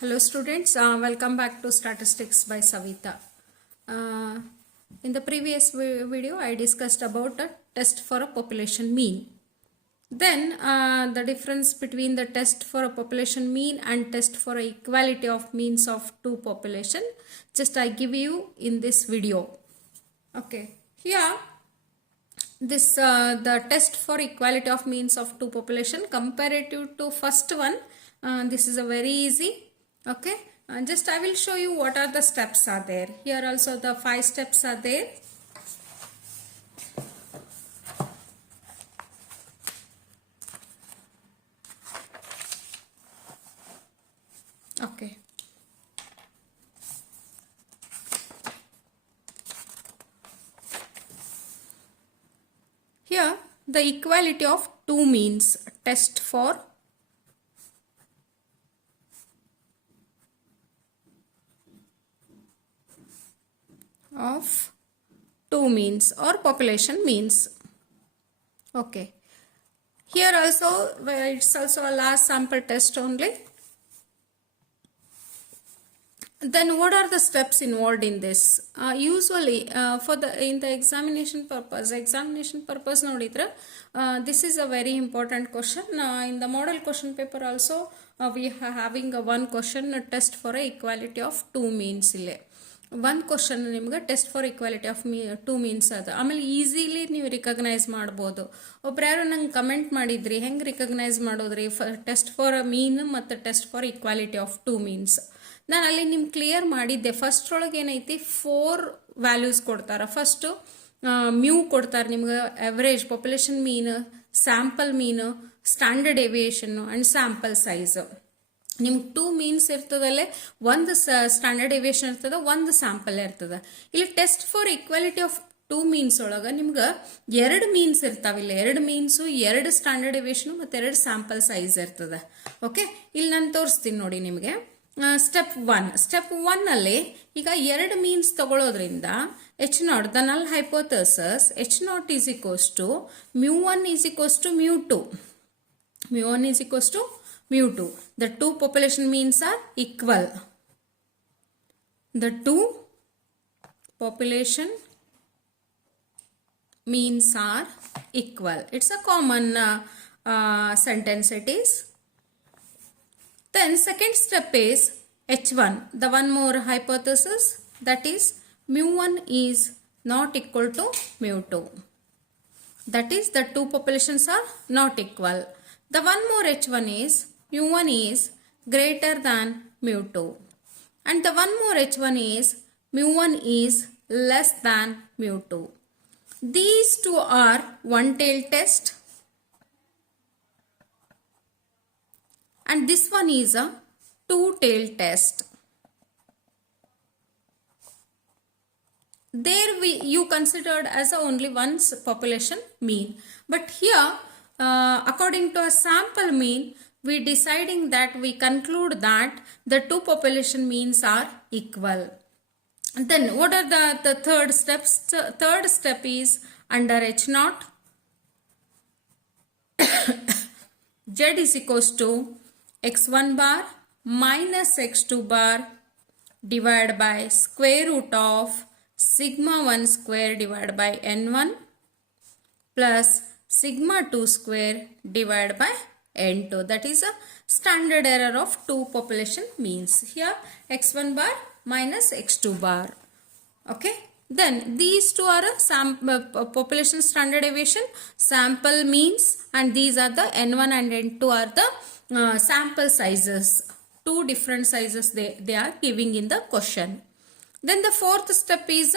Hello students, welcome back to Statistics by Savita. In the previous video I discussed about a test for a population mean. Then the difference between the test for a population mean and test for a equality of means of two population, just I give you in this video. Okay, here this the test for equality of means of two population comparative to first one, this is a very easy. Okay, just I will show you what are the steps are there. Here also the 5 steps are there. Okay. Here the equality of two means test for of two means or population means. Okay, here also it's also a last sample test only. Then what are the steps involved in this? Usually for the in the examination purpose nodidre, this is a very important question. In the model question paper also we are having a one question, a test for a equality of two means ille. One question ನಿಮಗೆ test for equality of two means ಅದು. ಆಮೇಲೆ easily ನೀವು recognise ಮಾಡ್ಬೋದು. ಒಬ್ರು ಯಾರು ನಂಗೆ comment ಮಾಡಿದ್ರಿ ಹೆಂಗೆ ರಿಕಗ್ನೈಸ್ ಮಾಡೋದ್ರಿ ಟೆಸ್ಟ್ ಫಾರ್ ಅ ಮೀನ್ ಮತ್ತು test for equality of two means. ನಾನು ಅಲ್ಲಿ ನಿಮ್ಗೆ ಕ್ಲಿಯರ್ ಮಾಡಿದ್ದೆ. ಫಸ್ಟ್ ಒಳಗೆ ಏನೈತಿ 4 ವ್ಯಾಲ್ಯೂಸ್ ಕೊಡ್ತಾರೆ. ಫಸ್ಟು ಮ್ಯೂ ಕೊಡ್ತಾರೆ ನಿಮ್ಗೆ, average population mean, sample mean, standard aviation and sample size. ನಿಮ್ಗೆ ಟೂ ಮೀನ್ಸ್ ಇರ್ತದಲ್ಲೇ, ಒಂದು ಸ್ಟ್ಯಾಂಡರ್ಡ್ ಏವಿಯೇಷನ್ ಇರ್ತದ, ಒಂದು ಸ್ಯಾಂಪಲ್ ಇರ್ತದ. ಇಲ್ಲಿ test for equality of two means ಒಳಗೆ ನಿಮ್ಗೆ 2 ಮೀನ್ಸ್ ಇರ್ತಾವಿಲ್ಲ, 2 ಮೀನ್ಸು, 2 ಸ್ಟ್ಯಾಂಡರ್ಡ್ ಏವಿಯೇಷನ್ ಮತ್ತು 2 ಸ್ಯಾಂಪಲ್ ಸೈಜ್ ಇರ್ತದೆ. ಓಕೆ, ಇಲ್ಲಿ ನಾನು ತೋರಿಸ್ತೀನಿ ನೋಡಿ ನಿಮಗೆ. ಸ್ಟೆಪ್ 1 ಅಲ್ಲಿ ಈಗ 2 ಮೀನ್ಸ್ ತಗೊಳ್ಳೋದ್ರಿಂದ H0 the null hypothesis H0 is equals to μ1 is equals to μ2. μ1 is equals to μ2. The two population means are equal. The two population means are equal. It's a common sentence it is. Then second step is H1, the one more hypothesis, that is μ1 is not equal to μ2. That is the two populations are not equal. The one more H1 is μ1 is greater than μ2. And the one more H1 is μ1 is less than μ2. These two are one-tailed test. And this one is a two-tailed test. There you considered as only one population mean. But here, according to a sample mean, we deciding that we conclude that the two population means are equal. Then what are the third steps? Third step is under H0, Z is equals to x1 bar minus x2 bar divided by square root of sigma 1 square divided by n1 plus sigma 2 square divided by n2. That is a standard error of two population means. Here x1 bar minus x2 bar. Okay. Then these two are a population standard deviation, sample means, and these are the n1 and n2 are the sample sizes. Two different sizes they are giving in the question. Then the fourth step is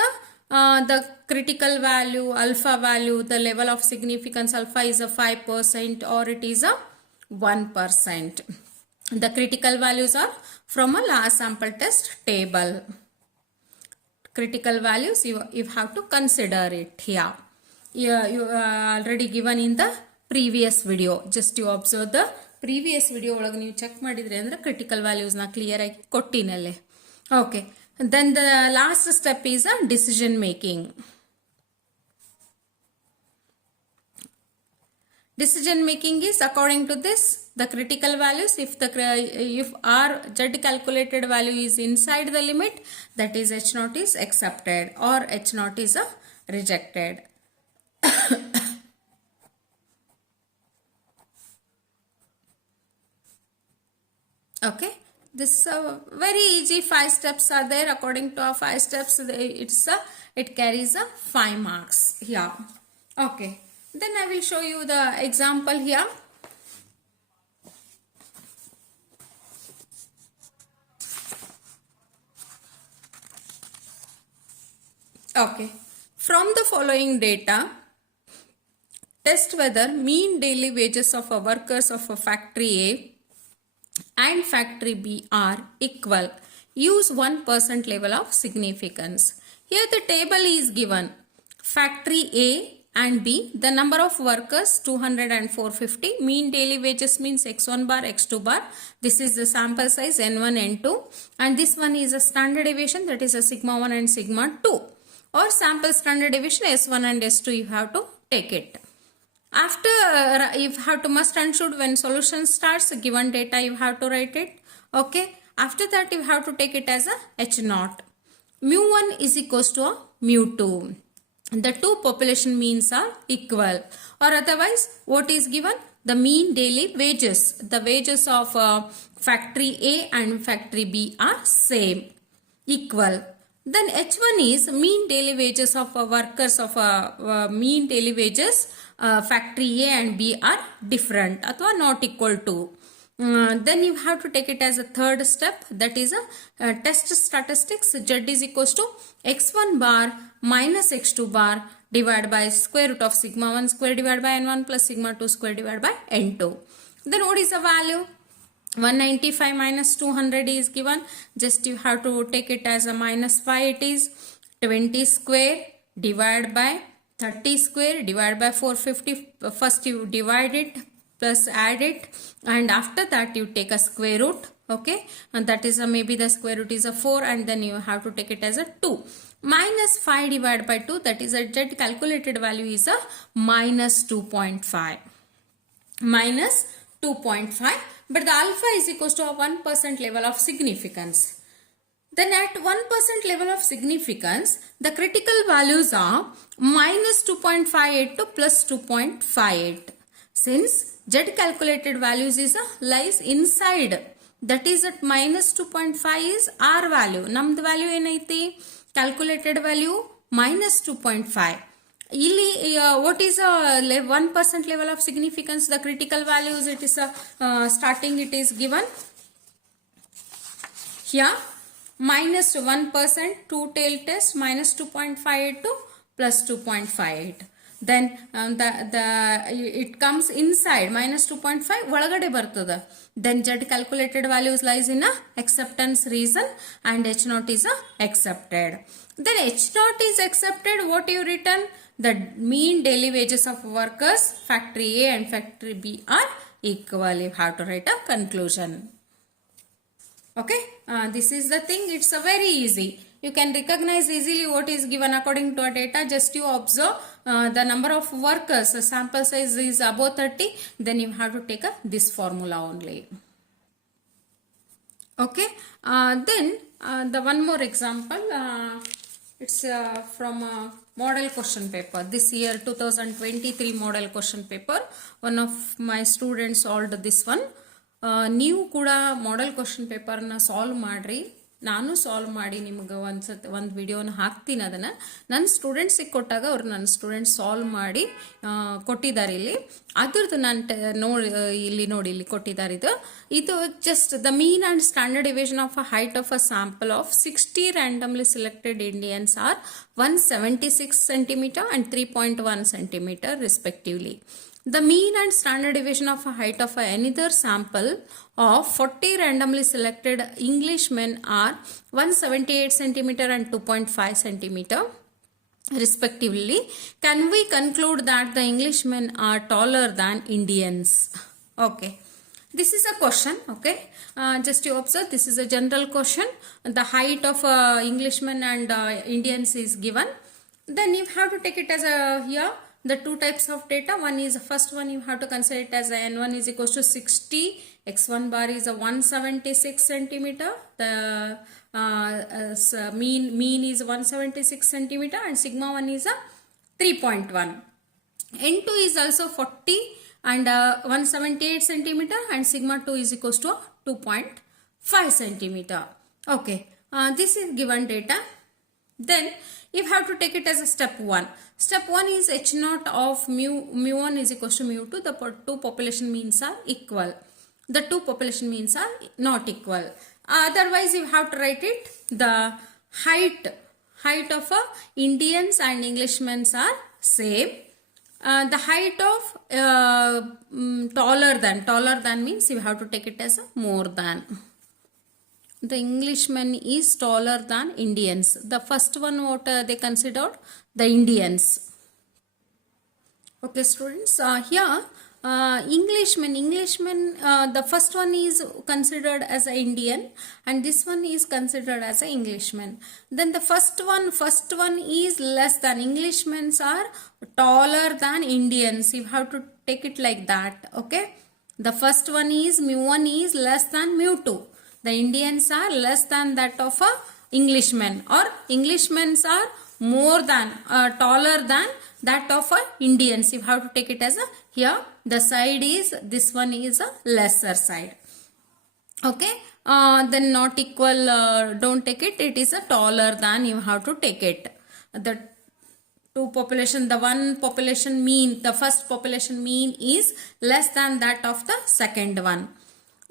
the critical value, alpha value, the level of significance alpha is a 5% or it is a 1%. The critical values are from a last sample test table. Critical values you have to consider it here. You already given in the previous video. Just you observe the previous video ಒಳಗೆ ನೀವು check ಮಾಡಿದ್ರಿ ಅಂದ್ರೆ critical ವ್ಯಾಲ್ಯೂಸ್ನ clear ಆಗಿ ಕೊಟ್ಟಿನಲ್ಲೇ. Okay, then the last step is a decision making. Decision making is according to this, the critical values. If our Z calculated value is inside the limit, that is H naught is accepted or H naught is rejected. Okay, this is a very easy. 5 steps are there. According to our 5 steps, it carries a 5 marks here. Okay, then I will show you the example here. Okay, from the following data, test whether mean daily wages of a workers of a factory A and factory B are equal. Use 1% level of significance. Here the table is given. Factory A and B, the number of workers 200 and 450. Mean daily wages means x1 bar, x2 bar. This is the sample size n1, n2. And this one is a standard deviation, that is a sigma 1 and sigma 2. Or sample standard deviation S1 and S2, you have to take it. After, you have to must and should, when solution starts, given data you have to write it. Okay. After that you have to take it as a H naught. Mu1 is equals to a mu2. The two population means are equal. Or otherwise, what is given? The mean daily wages. The wages of factory A and factory B are same, equal. Then H1 is mean daily wages of workers of mean daily wages factory A and B are different or not equal to. Then you have to take it as a third step, that is a test statistics. Z is equals to x1 bar minus x2 bar divided by square root of sigma 1 square divided by n1 plus sigma 2 square divided by n2. Then what is the value? 195 minus 200 is given. Just you have to take it as a minus 5. It is 20 square divided by 30 square divided by 450. First you divide it plus add it, and after that you take a square root. Okay, and that is maybe the square root is a 4, and then you have to take it as a 2. Minus 5 divided by 2, that is a Z calculated value is a minus 2.5. Minus 2.5, but the alpha is equals to a 1% level of significance. Then at 1% level of significance, the critical values are minus 2.58 to plus 2.58. Since Z calculated values is lies inside, that is at minus 2.5 is R value. Namd value enaiti? Calculated value minus 2.5. What is a 1% level of significance? The critical values, it is starting, it is given here. Minus 1%, two-tail test, minus 2.58 to plus 2.58. Then it comes inside, minus 2.5 ಒಳಗಡೆ ಬರ್ತದೆ. Then Z calculated values lies in a acceptance reason, and H naught is accepted. Then H naught is accepted, what you written? The mean daily wages of workers factory A and factory B are equal. You have to write a conclusion. Okay, this is the thing. It's a very easy. You can recognize easily what is given according to a data. Just you observe the number of workers. The sample size is above 30. Then you have to take this formula only. Okay. Then the one more example. It's from a model question paper. This year 2023 model question paper. One of my students solved this one. ನೀವು ಕೂಡ model question ಪೇಪರ್ನ solve ಮಾಡ್ರಿ. ನಾನು solve ಮಾಡಿ ನಿಮ್ಗೆ ಒಂದು ವಿಡಿಯೋನ ಹಾಕ್ತೀನಿ. ಅದನ್ನು ನನ್ನ ಸ್ಟೂಡೆಂಟ್ಸಿಗೆ ಕೊಟ್ಟಾಗ ಅವ್ರು ನನ್ನ ಸ್ಟೂಡೆಂಟ್ಸ್ ಸಾಲ್ವ್ ಮಾಡಿ ಕೊಟ್ಟಿದ್ದಾರೆ. ಅದ್ರದ್ದು ನಾನು ಇಲ್ಲಿ ಕೊಟ್ಟಿದ್ದಾರೆ. ಇದು just the mean and standard division of a height of a sample of 60 randomly selected Indians are 176 centimeter and 3.1 centimeter respectively. The mean and standard deviation of a height of another sample of 40 randomly selected Englishmen are 178 centimeter and 2.5 centimeter respectively. Can we conclude that the Englishmen are taller than Indians? Okay. This is a question. Okay. Just to observe, this is a general question. The height of Englishmen and Indians is given. Then you have to take it as a here. the two types of data. One is, first one you have to consider it as a n1 is equals to 60, x1 bar is a 176 centimeter, the mean is 176 centimeter, and sigma 1 is a 3.1. n2 is also 40 and 178 centimeter, and sigma 2 is equals to 2.5 centimeter. Okay, this is given data. Then you have to take it as a step 1. Step 1 is h naught of mu1 is equals to mu2. The two population means are equal. The two population means are not equal. Otherwise you have to write it, the height of Indians and Englishmen are same. The height of taller than means you have to take it as a more than. The Englishman is taller than Indians. The first one what they considered, the Indians. Okay students, here Englishman, the first one is considered as an Indian and this one is considered as an Englishman. Then the first one is less than. Englishmen are taller than Indians. You have to take it like that. Okay, the first one is mu1 is less than mu2. The Indians are less than that of a Englishman, or Englishmen are more than taller than that of a Indians. You have to take it as a, here the side is, this one is a lesser side. Okay, then not equal, don't take it, it is a taller than, you have to take it. The two population, the one population mean, the first population mean is less than that of the second one.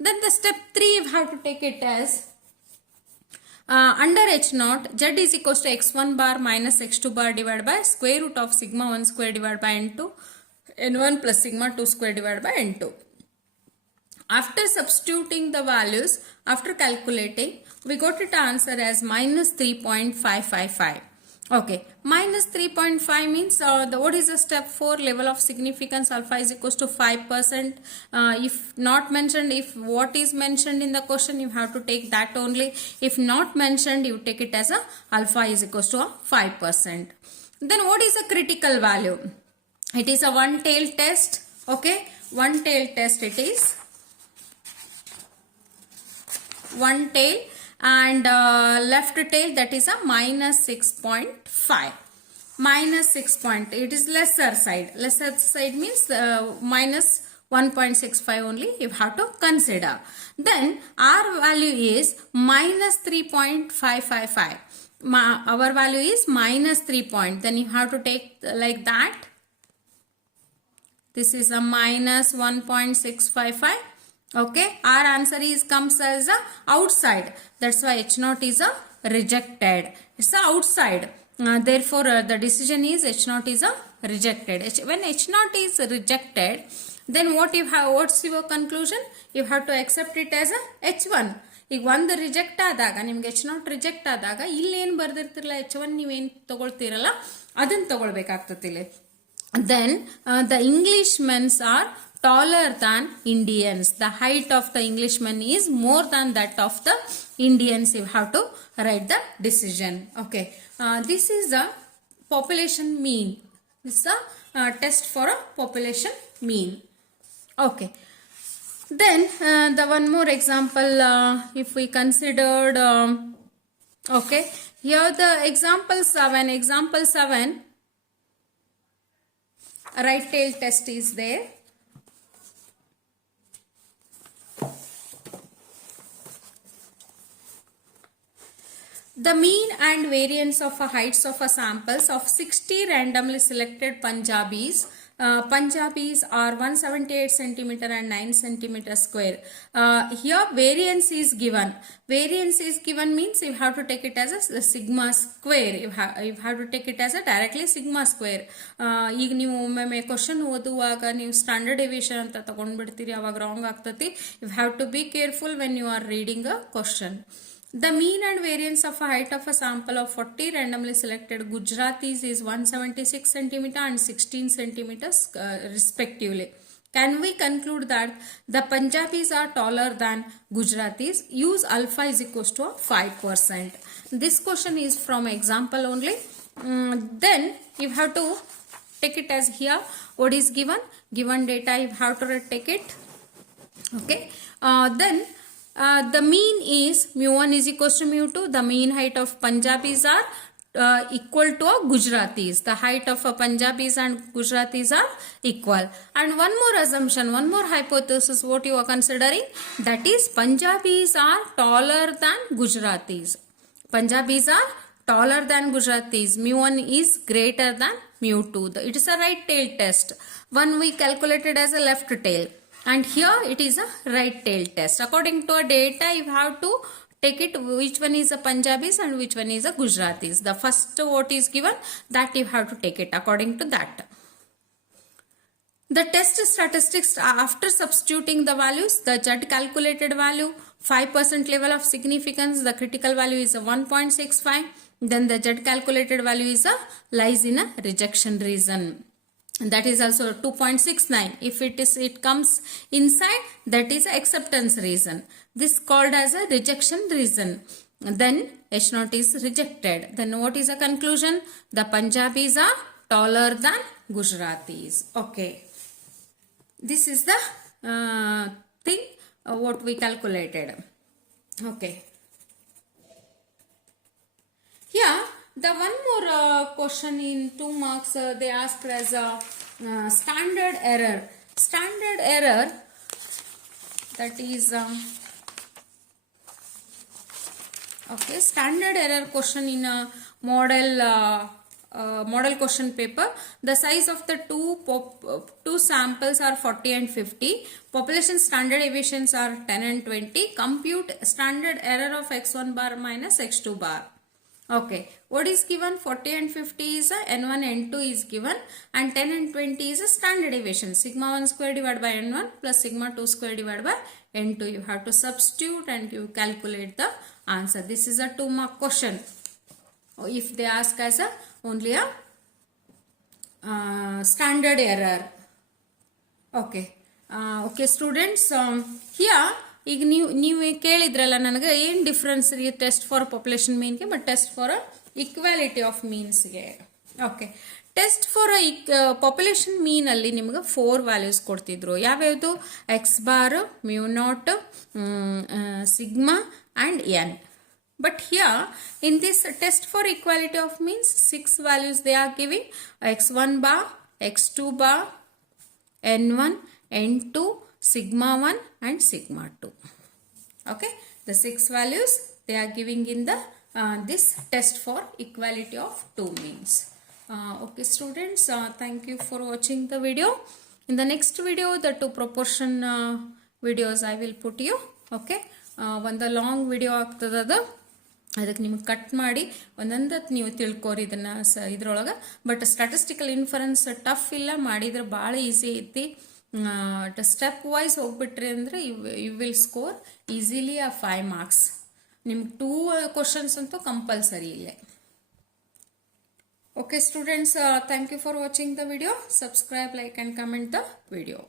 Then the step 3 you have to take it as under h naught, z is equals to x1 bar minus x2 bar divided by square root of sigma 1 square divided by n2, n1 plus sigma 2 square divided by n2. After substituting the values, after calculating, we got it answer as minus 3.555. Okay, minus 3.5 means what is the step 4? Level of significance alpha is equals to 5%. If not mentioned, if what is mentioned in the question, you have to take that only. If not mentioned, you take it as a alpha is equals to 5%. Then what is the critical value? It is a one tail test. Okay, one tail test it is. One tail and left tail, that is a minus 6.5. Minus 6 point, it is lesser side. Lesser side means minus 1.65 only you have to consider. Then our value is minus 3.555. Our value is minus 3 point. Then you have to take like that. This is a minus 1.655. Okay, our answer is comes as a outside. That's why h naught is a rejected. It's a outside. Therefore, the decision is h naught is a rejected. When h naught is rejected, then what you have? What's your conclusion? You have to accept it as a h1. ಈಗ ಒಂದು reject ಆದಾಗ, ನಿಮ್ಗೆ H not reject ಆದಾಗ ಇಲ್ಲಿ ಏನು ಬರ್ದಿರ್ತಿರಲ್ಲ h1 ನೀವೇನು ತಗೊಳ್ತೀರಲ್ಲ ಅದನ್ನ ತಗೊಳ್ಬೇಕಾಗ್ತದೆ ಇಲ್ಲಿ. Then the Englishmen are taller than Indians. The height of the Englishman is more than that of the Indians. You have to write the decision. Okay, this is the population mean. This is a test for a population mean. Okay, then the one more example, if we considered, okay, here the example 7, right tail test is there. The mean and variance of heights of samples of 60 randomly selected Punjabis. Punjabis are 178 centimeter and 9 centimeter square. Here variance is given. Variance is given means you have to take it as a sigma square. You have to take it as a directly sigma square. ಈಗ ನೀವು ಒಮ್ಮೆ question ಓದುವಾಗ ನೀವು standard deviation ಅಂತ ತಗೊಂಡ್ಬಿಡ್ತೀರಿ, ಅವಾಗ wrong ಆಗ್ತತಿ. You have to be careful when you are reading a question. The mean and variance of a height of a sample of 40 randomly selected Gujaratis is 176 cm and 16 cm respectively. Can we conclude that the Punjabis are taller than Gujaratis? Use alpha is equals to 5%. This question is from example only. Then you have to take it as here. What is given data, you have to take it. Okay, then the mean is mu1 is equals to mu2. The mean height of Punjabis are equal to Gujaratis. The height of Punjabis and Gujaratis are equal. And one more assumption, one more hypothesis what you are considering, that is Punjabis are taller than Gujaratis. Punjabis are taller than Gujaratis. Mu1 is greater than mu2. It is a right tail test. One we calculated as a left tail. And here it is a right tail test. According to a data, you have to take it which one is a Punjabis and which one is a Gujaratis. The first what is given, that you have to take it according to that. The test statistics, after substituting the values, the Z calculated value 5% level of significance, the critical value is a 1.65. Then the Z calculated value is a lies in a rejection region. That is also 2.69. If it comes inside, that is acceptance region. This called as a rejection region. Then H0 is rejected. Then what is the conclusion? The Punjabis are taller than Gujaratis. Okay. This is the thing what we calculated. Okay. Here the one more question in 2 marks they asked as a standard error. Standard error, that is okay, standard error question in a model question paper. The size of the two samples are 40 and 50. Population standard deviations are 10 and 20. Compute standard error of x1 bar minus x2 bar. Okay, what is given? 40 and 50 is a n1, n2 is given, and 10 and 20 is a standard deviation. Sigma 1 square divided by n1 plus sigma 2 square divided by n2. You have to substitute and you calculate the answer. This is a 2 mark question. If they ask as a only a standard error. Okay. Okay students, here ಈಗ ನೀವು ಕೇಳಿದ್ರಲ್ಲ ನನಗೆ ಏನು difference ರೀ test for population ಮೀನ್ಗೆ but test for equality of ಮೀನ್ಸ್ಗೆ. Okay, test for population ಮೀನಲ್ಲಿ ನಿಮ್ಗೆ 4 ವ್ಯಾಲ್ಯೂಸ್ ಕೊಡ್ತಿದ್ರು. ಯಾವ್ಯಾವುದು? X bar, mu naught, sigma and N. But here in this test for equality of means 6 values they are giving: x1 bar, x2 bar, n1, n2, sigma 1 and sigma 2. Okay, the 6 values they are giving in the this test for equality of 2 means. Okay students, thank you for watching the video. In the next video the 2 proportion videos I will put you. Okay, ಒಂದು long video ಆಗ್ತದ, ಅದಕ್ಕೆ ನಿಮಗೆ cut ಮಾಡಿ ಒಂದೊಂದು ನೀವು ತಿಳ್ಕೊರಿ ಇದನ್ನು ಇದ್ರೊಳಗೆ. But statistical inference tough ಇಲ್ಲ, ಮಾಡಿದ್ರೆ ಭಾಳ ಈಸಿ ಐತಿ. ಸ್ಟೆಪ್ ವೈಸ್ ಹೋಗ್ಬಿಟ್ರಿ ಅಂದರೆ you will score easily 5 marks. ನಿಮ್ಗೆ 2 ಕ್ವಶನ್ಸ್ ಅಂತೂ ಕಂಪಲ್ಸರಿ ಇಲ್ಲೇ. Okay students, thank you for watching the video. Subscribe, like and comment the video.